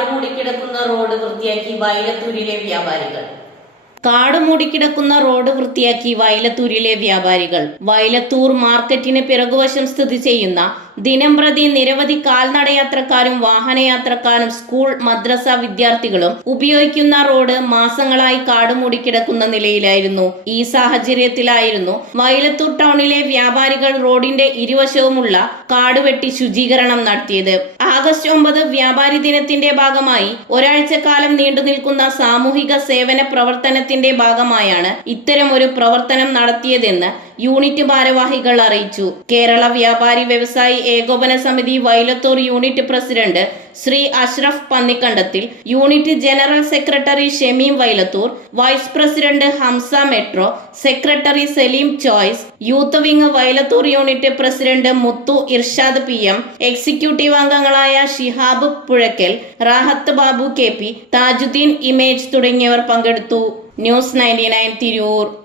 കാട് മൂടിക്കിടക്കുന്ന റോഡ് വൃത്തിയാക്കി വയലത്തൂരിലെ വ്യാപാരികൾ. കാട് മൂടിക്കിടക്കുന്ന റോഡ് വൃത്തിയാക്കി വയലത്തൂരിലെ വ്യാപാരികൾ. വയലത്തൂർ മാർക്കറ്റിന് പിറകുവശം സ്ഥിതി ചെയ്യുന്ന ദിനം പ്രതി നിരവധി കാൽനടയാത്രക്കാരും വാഹനയാത്രക്കാരും സ്കൂൾ മദ്രസ വിദ്യാർത്ഥികളും ഉപയോഗിക്കുന്ന റോഡ് മാസങ്ങളായി കാടുമൂടി കിടക്കുന്ന നിലയിലായിരുന്നു. ഈ സാഹചര്യത്തിലായിരുന്നു വയലത്തൂർ ടൗണിലെ വ്യാപാരികൾ റോഡിന്റെ ഇരുവശവുമുള്ള കാടുവെട്ടി ശുചീകരണം നടത്തിയത്. ആഗസ്റ്റ് ഒമ്പത് വ്യാപാരി ദിനത്തിന്റെ ഭാഗമായി ഒരാഴ്ചക്കാലം നീണ്ടു നിൽക്കുന്ന സാമൂഹിക സേവന പ്രവർത്തനത്തിന്റെ ഭാഗമായാണ് ഇത്തരം ഒരു പ്രവർത്തനം നടത്തിയതെന്ന് യൂണിറ്റ് ഭാരവാഹികൾ അറിയിച്ചു. കേരള വ്യാപാരി വ്യവസായി ഏകോപന സമിതി Vailathur unit president Shri Ashraf Pannikkandathil unit general secretary Shemeem Vailathur vice president Hamsa metro secretary Saleem choice youth wing Vailathur unit president Muthu Irshad P M executive അംഗങ്ങളായ Shihab Puzhakkal Rahath Babu K P Thajuddeen image തുടങ്ങിയവർ പങ്കെടുത്തു. News ninety nine Tirur.